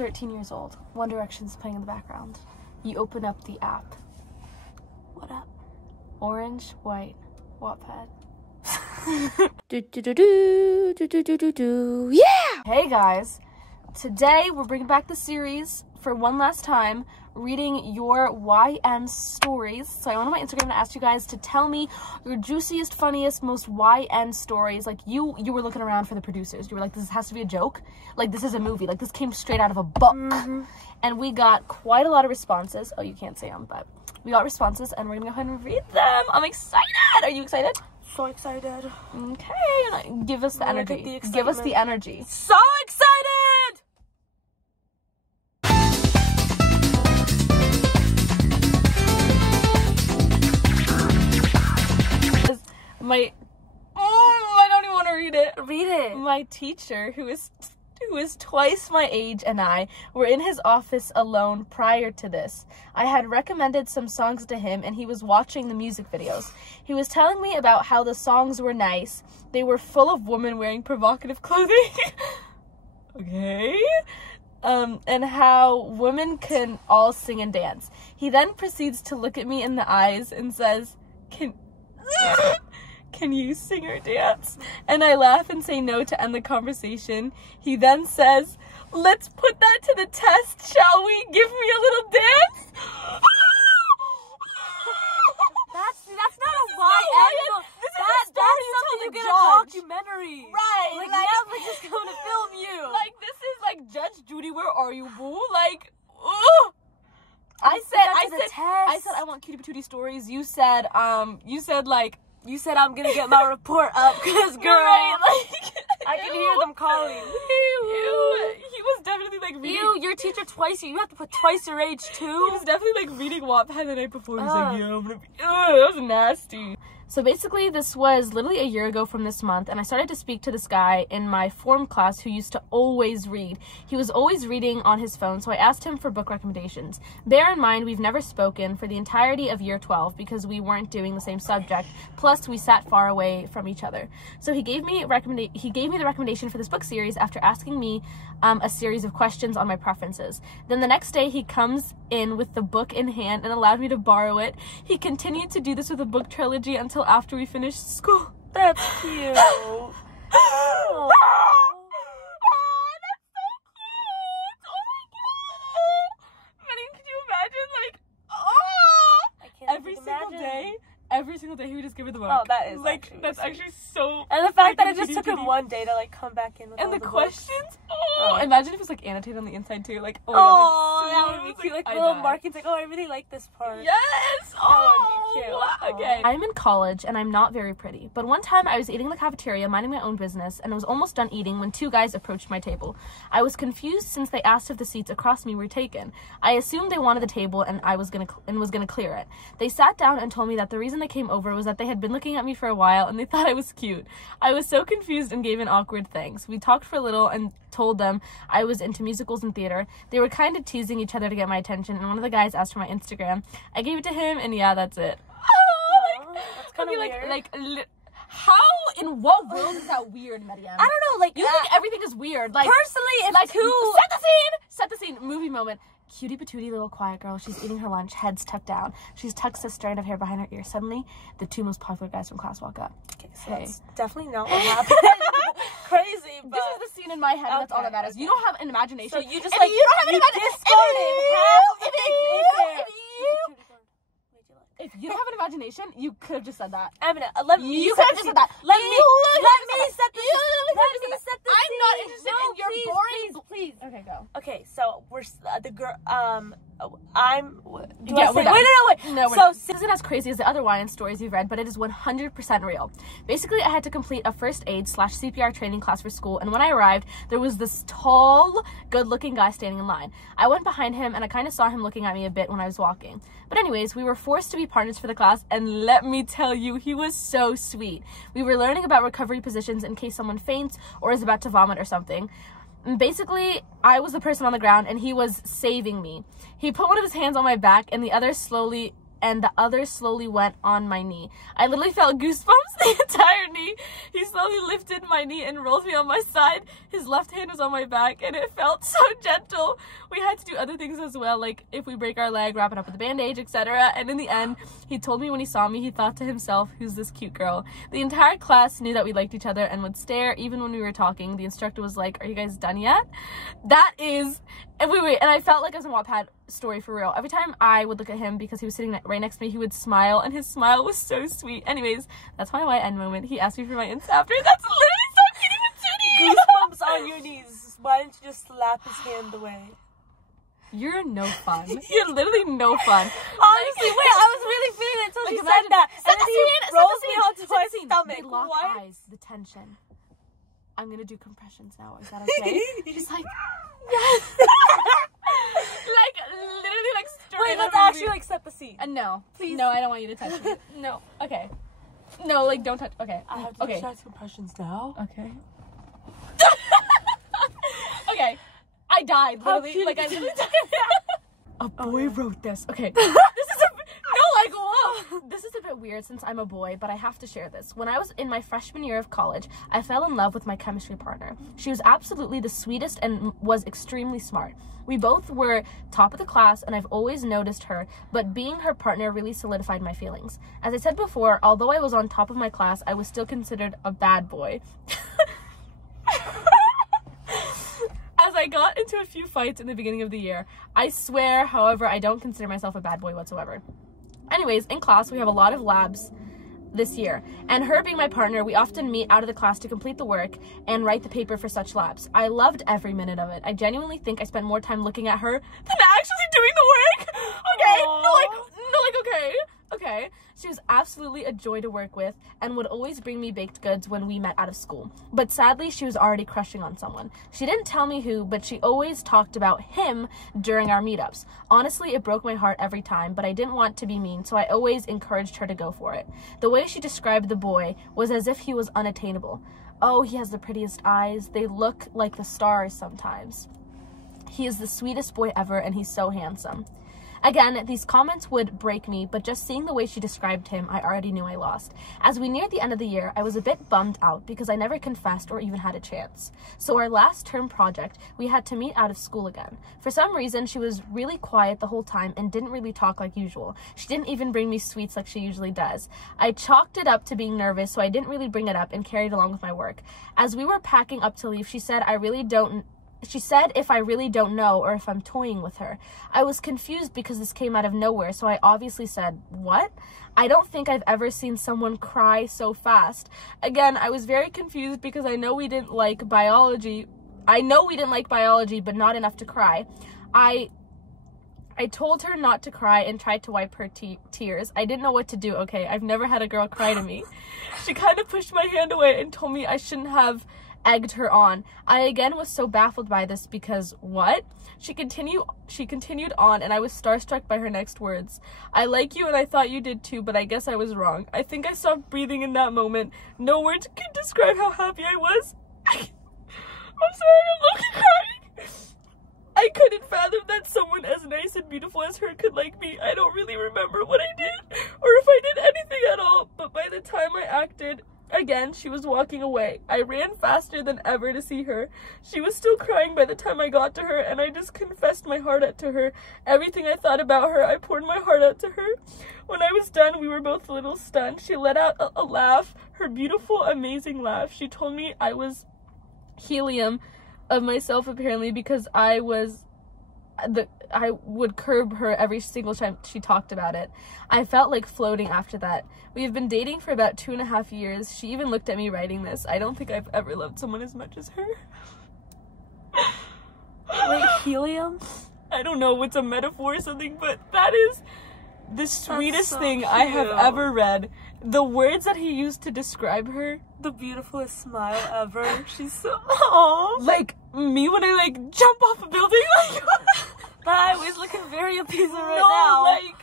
13 years old. One Direction's playing in the background. You open up the app. What app? Orange, white, wattpad. Yeah! Hey guys, today we're bringing back the series for one last time, reading your YN stories. So I went on my Instagram to ask you guys to tell me your juiciest, funniest, most YN stories. Like you were looking around for the producers. You were like, this has to be a joke. Like this is a movie. Like this came straight out of a book. And we got quite a lot of responses. Oh, you can't see them, but we got responses and we're gonna go ahead and read them. I'm excited. Are you excited? So excited. Okay, give us the energy. Give us the energy. So excited! I don't even want to read it. Read it. My teacher, who is twice my age, and I were in his office alone prior to this. I had recommended some songs to him and he was watching the music videos. He was telling me about how the songs were nice. They were full of women wearing provocative clothing. Okay. And how women can all sing and dance. He then proceeds to look at me in the eyes and says, Can you sing or dance? And I laugh and say no to end the conversation. He then says, let's put that to the test, shall we? Give me a little dance. That's not a YN. That's something you get a documentary. Right. Like Netflix is going to film you. Like this is like Judge Judy, where are you, boo? Like, ooh. I said I want cutie patootie stories. You said You said I'm gonna get my report up, cause girl, right, like, I can hear them calling. He was definitely like reading. Your teacher twice. You have to put twice your age too. He was definitely like reading Wattpad the night before. He's like, yeah, I'm gonna be. That was nasty. So basically, this was literally a year ago from this month, and I started to speak to this guy in my form class who used to always read. He was always reading on his phone, so I asked him for book recommendations. Bear in mind, we've never spoken for the entirety of year 12 because we weren't doing the same subject, plus we sat far away from each other. So he gave me the recommendation for this book series after asking me a series of questions on my preferences. Then the next day, he comes in with the book in hand and allowed me to borrow it. He continued to do this with a book trilogy until after we finished school. That's cute. Oh. Oh, that's so cute. Oh my god. I mean, could you imagine, like, every single day he would just give her the book. Oh, that is like, that's actually so. And the fact that it just took him one day to like come back in with and all the books. questions. Oh, imagine if it was like annotated on the inside too. Like, oh, that would be cute. Like little markings, like, oh, I really like this part. Yes. Oh, that would be cute. Okay. I'm in college and I'm not very pretty, but one time I was eating in the cafeteria, minding my own business, and I was almost done eating when two guys approached my table. I was confused since they asked if the seats across me were taken. I assumed they wanted the table and I was gonna clear it. They sat down and told me that the reason they came over was that they had been looking at me for a while and they thought I was cute. I was so confused and gave an awkward thanks. We talked for a little and told them I was into musicals and theater. They were kind of teasing each other to get my attention, and one of the guys asked for my Instagram. I gave it to him, and yeah, that's it. That's kind of weird. How in what world is that weird, Mariam? I don't know. Like you think everything is weird. Like personally, if like two set the scene. Movie moment. Cutie patootie little quiet girl. She's eating her lunch, heads tucked down. She's tucks a strand of hair behind her ear. Suddenly, the two most popular guys from class walk up. Okay, so that's definitely not what happened. Crazy, but this is the scene in my head. Okay, that's all that matters. Okay. You don't have an imagination. So you just if you don't have an imagination. If you don't have an imagination, you could have just said that. Emina, let me. You could have just said that. Let me set the scene. I'm not interested in your boring. Please. Okay, go. Okay, so we're the girl. I'm. Wait. No, so this isn't as crazy as the other YN stories you've read, but it is 100% real. Basically, I had to complete a first aid / CPR training class for school, and when I arrived, there was this tall, good-looking guy standing in line. I went behind him, and I kind of saw him looking at me a bit when I was walking. But anyways, we were forced to be partners for the class, and let me tell you, he was so sweet. We were learning about recovery positions in case someone faints or is about to vomit or something. And basically, I was the person on the ground, and he was saving me. He put one of his hands on my back, and the other slowly went on my knee. I literally felt goosebumps the entire knee. He slowly lifted my knee and rolled me on my side. His left hand was on my back, and it felt so gentle. other things as well, like if we break our leg, wrap it up with a bandage, etc. And in the end, he told me when he saw me, he thought to himself, who's this cute girl? The entire class knew that we liked each other and would stare even when we were talking. The instructor was like, are you guys done yet? That is, and wait, and I felt like it was a Wattpad story for real. Every time I would look at him, because he was sitting right next to me, he would smile, and his smile was so sweet. Anyways, that's my YN moment. He asked me for my Insta after. That's literally so cute and patootie. Goosebumps on your knees. Why didn't you just slap his hand away? You're no fun. You're literally no fun. Honestly, wait, I was really feeling it until you said that. And then he rolls me onto my stomach. They lock eyes, the tension. I'm gonna do compressions now. Is that okay? She's like, yes. Like, literally, like, straight. Wait, let's actually, like, set the scene. No. Please. No, I don't want you to touch me. No. Okay. No, like, don't touch. Okay. I have to start compressions now. Okay. Okay. I died, literally. Like, I literally died. A boy wrote this. Okay. This is whoa. This is a bit weird since I'm a boy, but I have to share this. When I was in my freshman year of college, I fell in love with my chemistry partner. She was absolutely the sweetest and was extremely smart. We both were top of the class, and I've always noticed her, but being her partner really solidified my feelings. As I said before, although I was on top of my class, I was still considered a bad boy. As I got into a few fights in the beginning of the year. I swear, however, I don't consider myself a bad boy whatsoever. Anyways, in class, we have a lot of labs this year, and her being my partner, we often meet out of the class to complete the work and write the paper for such labs. I loved every minute of it. I genuinely think I spent more time looking at her than actually doing the work. Okay, okay. She was absolutely a joy to work with and would always bring me baked goods when we met out of school. But sadly, she was already crushing on someone. She didn't tell me who, but she always talked about him during our meetups. Honestly, it broke my heart every time, but I didn't want to be mean, so I always encouraged her to go for it. The way she described the boy was as if he was unattainable. Oh, he has the prettiest eyes. They look like the stars sometimes. He is the sweetest boy ever, and he's so handsome. Again, these comments would break me, but just seeing the way she described him, I already knew I lost. As we neared the end of the year, I was a bit bummed out because I never confessed or even had a chance. So our last term project, we had to meet out of school again. For some reason, she was really quiet the whole time and didn't really talk like usual. She didn't even bring me sweets like she usually does. I chalked it up to being nervous, so I didn't really bring it up and carried along with my work. As we were packing up to leave, she said if I really don't know or if I'm toying with her. I was confused because this came out of nowhere, so I obviously said, what? I don't think I've ever seen someone cry so fast. Again, I was very confused because I know we didn't like biology, but not enough to cry. I told her not to cry and tried to wipe her tears. I didn't know what to do, okay? I've never had a girl cry to me. She kind of pushed my hand away and told me I shouldn't have egged her on. I again was so baffled by this because what? She continued on, and I was starstruck by her next words. I like you and I thought you did too, but I guess I was wrong. I think I stopped breathing in that moment. No words can describe how happy I was. I'm sorry, I'm looking crying. I couldn't fathom that someone as nice and beautiful as her could like me. I don't really remember what I did or if I did anything at all, but by the time I acted again, she was walking away. I ran faster than ever to see her. She was still crying by the time I got to her, and I just confessed my heart out to her. Everything I thought about her, I poured my heart out to her. When I was done, we were both a little stunned. She let out a laugh, her beautiful, amazing laugh. She told me I was helium of myself, apparently, because I would curb her every single time she talked about it. I felt like floating after that. We have been dating for about 2.5 years. She even looked at me writing this. I don't think I've ever loved someone as much as her. Wait, helium? I don't know, it's a metaphor or something, but that is the sweetest thing I have ever read. The words that he used to describe her. The beautifulest smile ever. She's so... Aww. Like, me when I, like, jump off a building, like... That was looking very appeasing now. Like...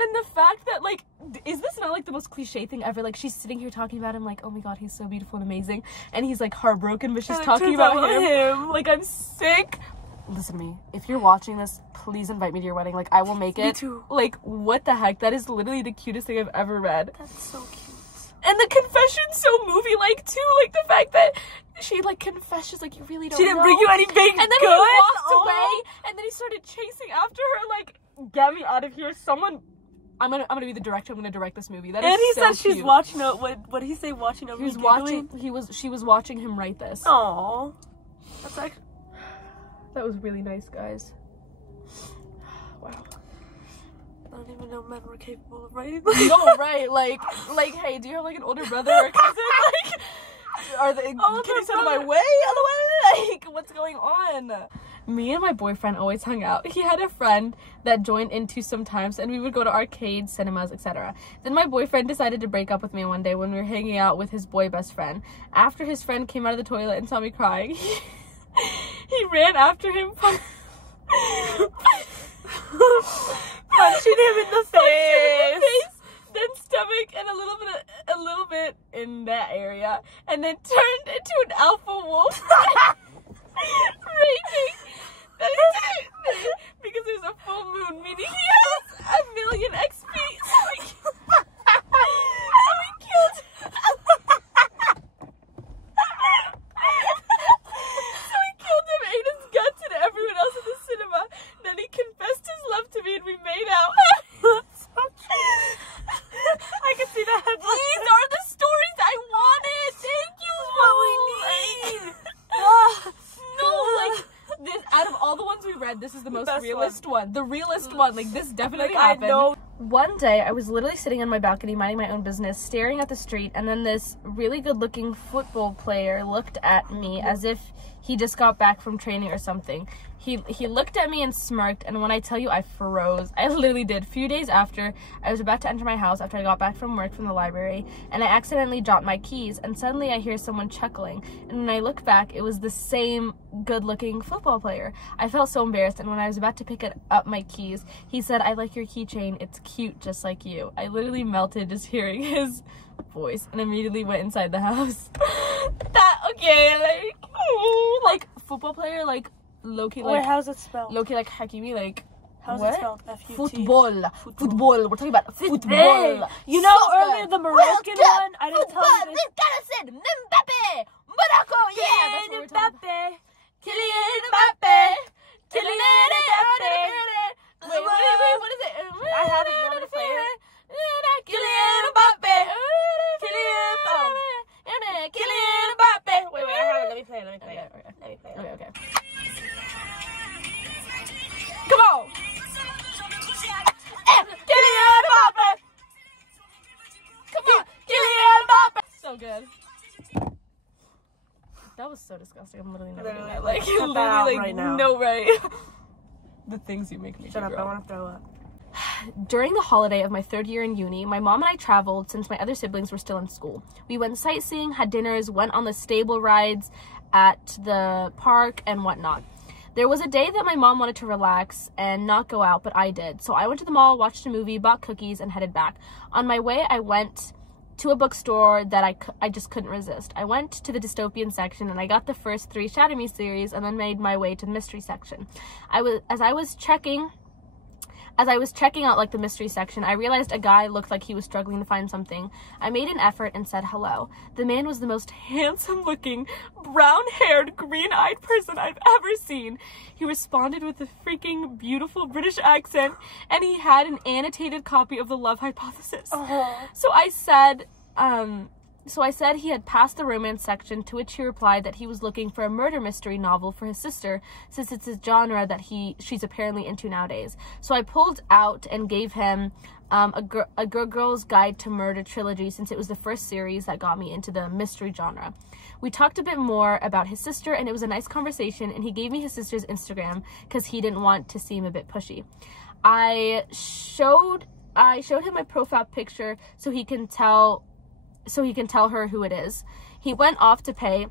And the fact that, like, is this not, like, the most cliche thing ever? Like, she's sitting here talking about him, like, oh my god, he's so beautiful and amazing. And he's, like, heartbroken, but she's talking about him. Like, I'm sick. Listen to me. If you're watching this, please invite me to your wedding. Like, I will make it. Me too. Like, what the heck? That is literally the cutest thing I've ever read. That's so cute. And the confession's so movie-like, too. Like, the fact that she, like, confessed, she's like, you really don't know. She didn't bring you any baked goods? And then he walked away, and then he started get me out of here. Someone, I'm gonna be the director. I'm gonna direct this movie. That and is he so said cute. she's watching. What did he say? Watching over. He was watching. She was watching him write this. Aww. That's like. That was really nice, guys. Wow. I don't even know men were capable of writing. No, right? Like, hey, do you have like an older brother or cousin? Like, are they? Can you send my way? Otherwise, like, what's going on? Me and my boyfriend always hung out. He had a friend that joined into sometimes, and we would go to arcades, cinemas, etc. Then my boyfriend decided to break up with me one day when we were hanging out with his boy best friend. After his friend came out of the toilet and saw me crying, he ran after him, punching him in the face, then stomach, and a little bit in that area, and then turned into an alpha wolf, raging. That is because there's a full moon, meaning he has 1,000,000 XP. So we killed him. Ate his guts, and everyone else in the cinema. Then he confessed his love to me, and we made out. I can see that. These are the stories I wanted. Thank you. What we need. No, like this. Out of all the ones we read, this is the most realist one. The realist one. Like this definitely happened. I know. One day, I was literally sitting on my balcony, minding my own business, staring at the street, and then this really good-looking football player looked at me as if he just got back from training or something. He looked at me and smirked, and when I tell you I froze, I literally did. A few days after, I was about to enter my house after I got back from work from the library, and I accidentally dropped my keys, and suddenly I hear someone chuckling, and when I look back, it was the same good-looking football player. I felt so embarrassed, and when I was about to pick up my keys, he said, "I like your keychain, it's cute just like you." I literally melted just hearing his voice, and immediately went inside the house. Like, football player, like, low-key, like... Wait, how's it spelled? Low-key, like, Hakimi, like... How's what? it spelled? F-U-T? Football. We're talking about football. You know, earlier the Moroccan one, I didn't tell you this. Mbappe! Morocco! Yeah, that's what we're talking about. Kylian Mbappe! Wait, what is it? I have it. You want me to play it? Kylian Mbappe! Kylian Mbappe! Wait, I have it. Let me play it. Okay. Come on! Kylian Mbappe! Come on! Kylian Mbappe! So good. That was so disgusting. I'm literally not doing Literally, that. Like, cut literally, that out like, right now. no way. The things you make me Shut do, up, girl. I want to throw up. During the holiday of my 3rd year in uni, my mom and I traveled since my other siblings were still in school. We went sightseeing, had dinners, went on the stable rides at the park, and whatnot. There was a day that my mom wanted to relax and not go out, but I did. So I went to the mall, watched a movie, bought cookies, and headed back. On my way, I went to a bookstore that I just couldn't resist. I went to the dystopian section and I got the first 3 Shatter Me series and then made my way to the mystery section. As I was checking out like the mystery section, I realized a guy looked like he was struggling to find something. I made an effort and said hello. The man was the most handsome looking, brown-haired, green-eyed person I've ever seen. He responded with a freaking beautiful British accent, and he had an annotated copy of The Love Hypothesis. So I said he had passed the romance section, to which he replied that he was looking for a murder mystery novel for his sister, since it's a genre that she's apparently into nowadays. So I pulled out and gave him a Girl's Guide to Murder trilogy, since it was the first series that got me into the mystery genre. We talked a bit more about his sister, and it was a nice conversation, and he gave me his sister's Instagram because he didn't want to seem a bit pushy. I showed him my profile picture so he can tell her who it is. He went off to pay,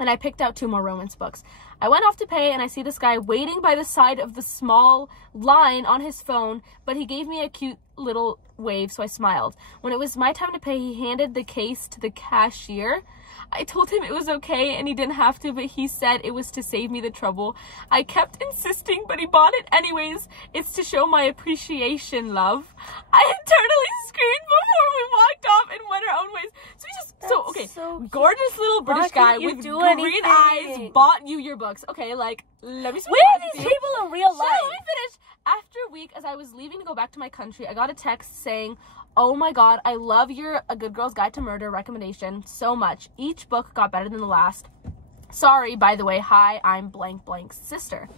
and I picked out 2 more romance books. I went off to pay, and I see this guy waiting by the side of the small line on his phone, but he gave me a cute little wave, so I smiled. When it was my time to pay, he handed the case to the cashier. I told him it was okay and he didn't have to, but he said it was to save me the trouble. I kept insisting, but he bought it anyways. It's to show my appreciation, love. I internally screamed before we walked off and went our own ways. Gorgeous little British guy with green eyes bought you your books. Okay, like, let me Where are these people in real life? Let me finish. After a week, as I I was leaving to go back to my country, I got a text saying, "Oh my god, I love your A Good Girl's Guide to Murder recommendation so much. Each book got better than the last. Sorry, by the way, hi, I'm blank blank's sister."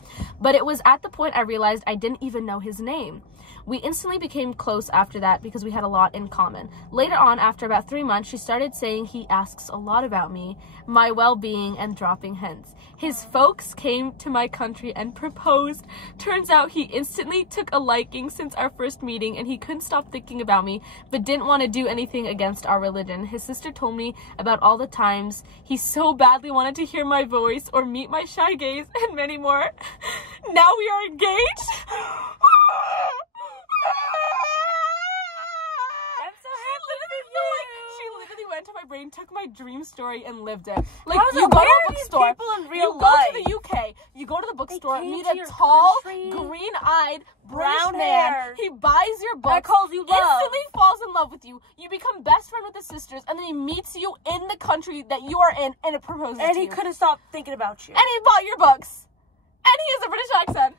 But it was at the point I realized I didn't even know his name. We instantly became close after that because we had a lot in common. Later on, after about 3 months, she started saying he asks a lot about me, my well-being, and dropping hints. His folks came to my country and proposed. Turns out he instantly took a liking since our first meeting, and he couldn't stop thinking about me, but didn't want to do anything against our religion. His sister told me about all the times he so badly wanted to hear my voice or meet my shy gaze, and many more. Now we are engaged. She literally went to my brain, took my dream story, and lived it. Like, you go to a bookstore, people in real you go life? to the UK, you go to the bookstore, came meet to a your tall, country, green-eyed, brown British man. hair. He buys your books, That calls you love. instantly falls in love with you. You become best friend with his sisters, and then he meets you in the country that you are in, and it proposes to you. And he couldn't stop thinking about you. And he bought your books. And he has a British accent.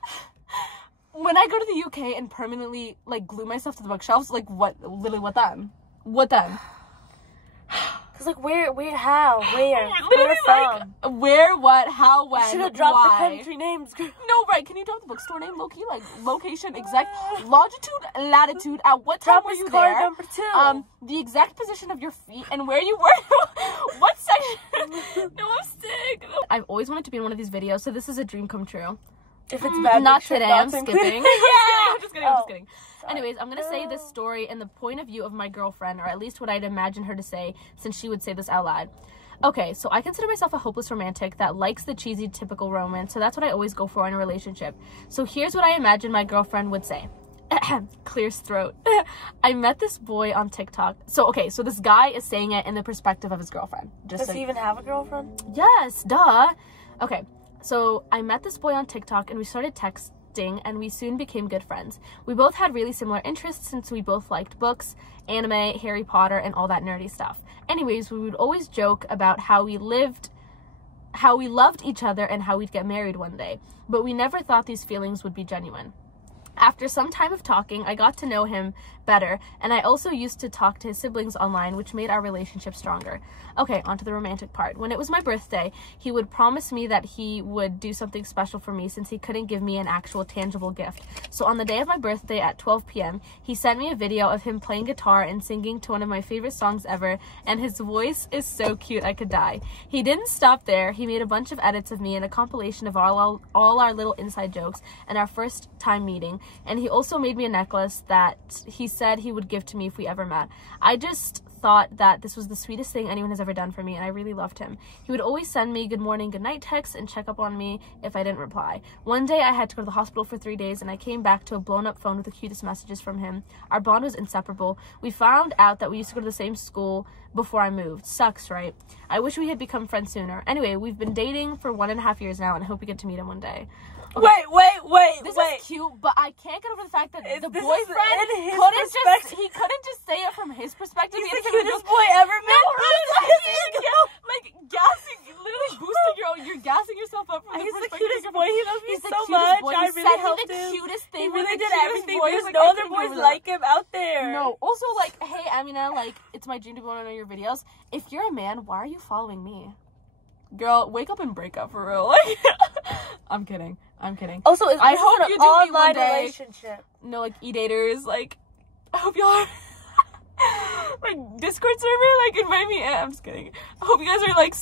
When I go to the UK and permanently, like, glue myself to the bookshelves, like, what? Literally, what then? What then? Cause like where, how, where Literally, from? like, where, what, how, when, Should have dropped why? the country names. No, right, can you drop the bookstore name, low-key? Like, location, exact, longitude, latitude, at what time Drop were his you card there? number 2. The exact position of your feet and where you were. What section? No, I'm sick. I've always wanted to be in one of these videos, so this is a dream come true. If it's bad, Not make sure today, not I'm to skipping. include- I'm just kidding, I'm just kidding. Sorry. Anyways, I'm gonna say this story in the point of view of my girlfriend, or at least what I'd imagine her to say, since she would say this out loud. Okay, so I consider myself a hopeless romantic that likes the cheesy, typical romance, so that's what I always go for in a relationship. So here's what I imagine my girlfriend would say. Clears throat. I met this boy on TikTok. So this guy is saying it in the perspective of his girlfriend. Does he even have a girlfriend? Yes, duh. Okay, so I met this boy on TikTok and we started texting, and we soon became good friends. We both had really similar interests since we both liked books, anime, Harry Potter, and all that nerdy stuff. Anyways, we would always joke about how we loved each other and how we'd get married one day, but we never thought these feelings would be genuine. After some time of talking, I got to know him better, and I also used to talk to his siblings online, which made our relationship stronger. Okay, on to the romantic part. When it was my birthday, he would promise me that he would do something special for me since he couldn't give me an actual tangible gift. So on the day of my birthday at 12 p.m., he sent me a video of him playing guitar and singing to one of my favorite songs ever, and his voice is so cute I could die. He didn't stop there. He made a bunch of edits of me and a compilation of all our little inside jokes and our first time meeting, and he also made me a necklace that he said he would give to me if we ever met. I just thought that this was the sweetest thing anyone has ever done for me, and I really loved him. He would always send me good morning, good night texts and check up on me if I didn't reply. One day I had to go to the hospital for 3 days, and I came back to a blown up phone with the cutest messages from him. Our bond was inseparable. We found out that we used to go to the same school before I moved. Sucks, right? I wish we had become friends sooner. Anyway, we've been dating for 1.5 years now, and I hope we get to meet him one day. Okay. Wait. This is cute, but I can't get over the fact that the this is boyfriend in his he couldn't just say it from his perspective. He's He had the to say it cutest from- boy ever No, met. like gassing, literally boosting you're gassing yourself up from He's the the perspective. cutest boy. He loves me He's the so cutest much. boy. I He really sent me helped the him. cutest thing. He with really the did cutest everything. voice. There's Like, no I other couldn't boys give it like him out there. No. Also, like, hey, Amina, like, it's my dream to go on your videos. If you're a man, why are you following me? Girl, wake up and break up for real. Like, I'm kidding. Also, I hope an you do meet one online day. relationship. No, like, e-daters, like, I hope y'all are, like, Discord server, like, invite me in. I'm just kidding. I hope you guys are, like,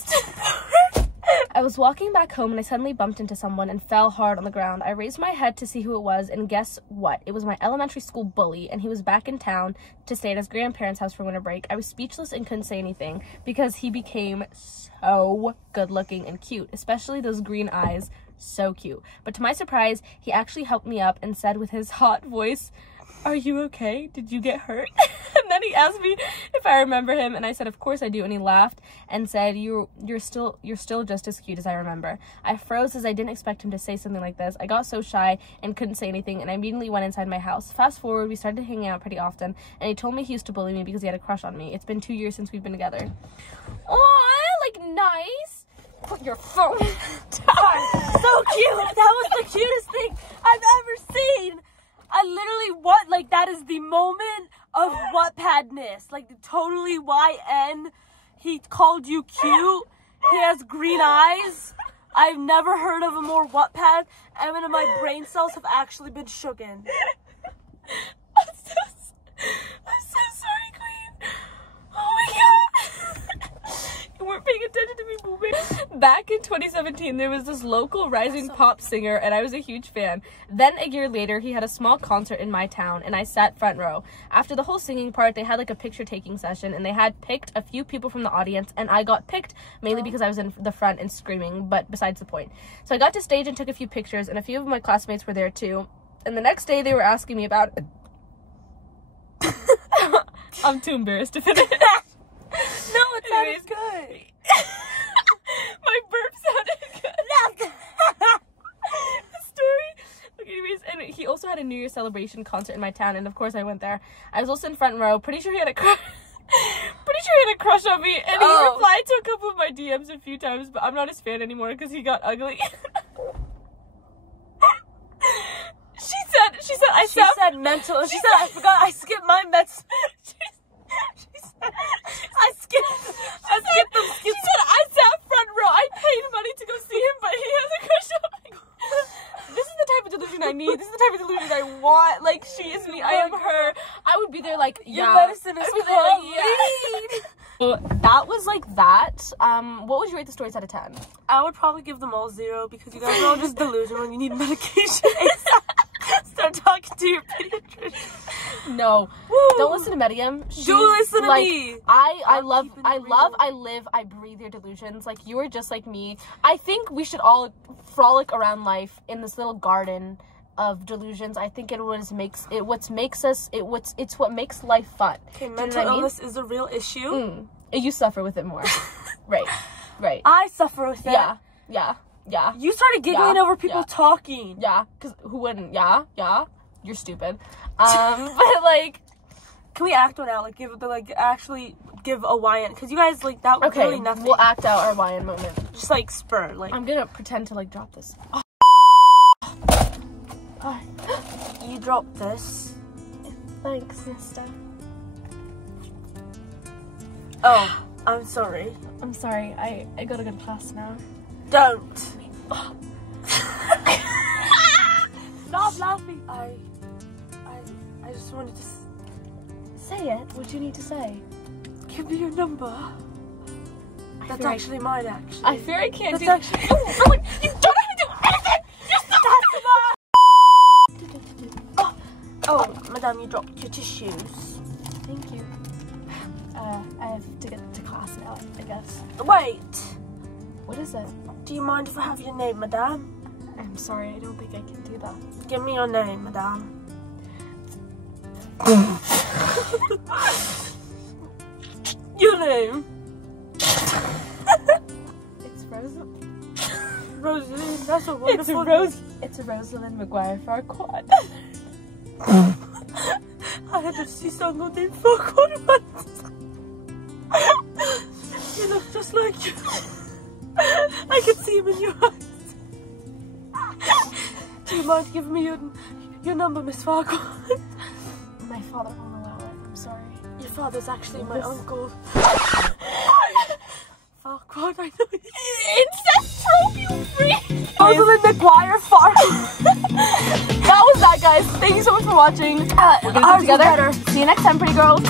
I was walking back home and I suddenly bumped into someone and fell hard on the ground. I raised my head to see who it was, and guess what? It was my elementary school bully, and he was back in town to stay at his grandparents' house for winter break. I was speechless and couldn't say anything because he became so good looking and cute, especially those green eyes. So cute. But to my surprise, he actually helped me up and said with his hot voice, "Are you okay? Did you get hurt?" And then he asked me if I remember him, and I said, "Of course I do." And he laughed and said, You're still just as cute as I remember." I froze as I didn't expect him to say something like this. I got so shy and couldn't say anything, and I immediately went inside my house. Fast forward, we started hanging out pretty often, and he told me he used to bully me because he had a crush on me. It's been 2 years since we've been together. Aw, like, nice. Put your phone down. So cute. That was the cutest thing I've ever seen. I literally moment of Wattpadness. Like, totally YN. He called you cute. He has green eyes. I've never heard of a more Wattpad. And my brain cells have actually been shooken. I'm so sorry, Queen. Oh my god. You weren't paying attention to me moving. Back in 2017, there was this local rising pop singer, and I was a huge fan. Then a year later, he had a small concert in my town, and I sat front row. After the whole singing part, they had like a picture-taking session, and they had picked a few people from the audience, and I got picked mainly because I was in the front and screaming, but besides the point. So I got to stage and took a few pictures, and a few of my classmates were there too. And the next day, they were asking me about it. I'm too embarrassed to finish. No, it sounded good. My burp sounded good. The story. Okay, anyways, and he also had a New Year's celebration concert in my town, and of course I went there. I was also in front row. Pretty sure he had a crush on me, and he replied to a couple of my DMs a few times, but I'm not his fan anymore because he got ugly. She said mental. She said I forgot. I skipped my meds. I skipped them. She said I sat front row. I paid money to go see him, but he has a crush on me. This is the type of delusion I need. This is the type of delusion I want. Like, she is me, I am her. I would be there like, yeah. Your medicine is yeah. So that was like that. What would you rate the stories out of 10? I would probably give them all 0 because you guys are all just delusional and you need medication. Start talking to your pediatrician. No. Woo. Don't listen to Medium. Do listen to me. I live, I breathe your delusions. Like, you are just like me. I think we should all frolic around life in this little garden of delusions. I think it's what makes life fun. Okay, mental illness is a real issue. You suffer with it more. Right. I suffer with it. Yeah. You started giggling over people talking. Yeah, because who wouldn't? Yeah. You're stupid. But like, can we act one out? Like, actually give a YN. Because you guys, like, that was really nothing. We'll act out our YN moment. Just, like, spur. Like, I'm gonna pretend to, like, drop this. Oh. You dropped this. Thanks, mister. Oh, I'm sorry. I'm sorry. I gotta go to class now. Don't. Stop laughing. I just wanted to say it. What do you need to say? Give me your number. That's actually mine, actually. I fear I can't do that. You don't have to do anything. You're so Oh, madame, you dropped your tissues. Thank you. I have to get to class now, I guess. Wait. What is it? Do you mind if I have your name, madame? I'm sorry, I don't think I can do that. Give me your name, madame. Your name? It's Rosalind, that's a wonderful It's a Rosalind McGuire Farquaad. I had to see someone named Farquaad once. You look just like you. I can see him in your eyes. Do you mind giving me your number, Miss Farquaad? My father won't allow it. I'm sorry. Your father's actually my uncle. Farquaad, I know you. Incest trophy free. Rosalind McGuire Farquaad. That was that, guys. Thank you so much for watching. We're gonna do it together. See you next time, pretty girls.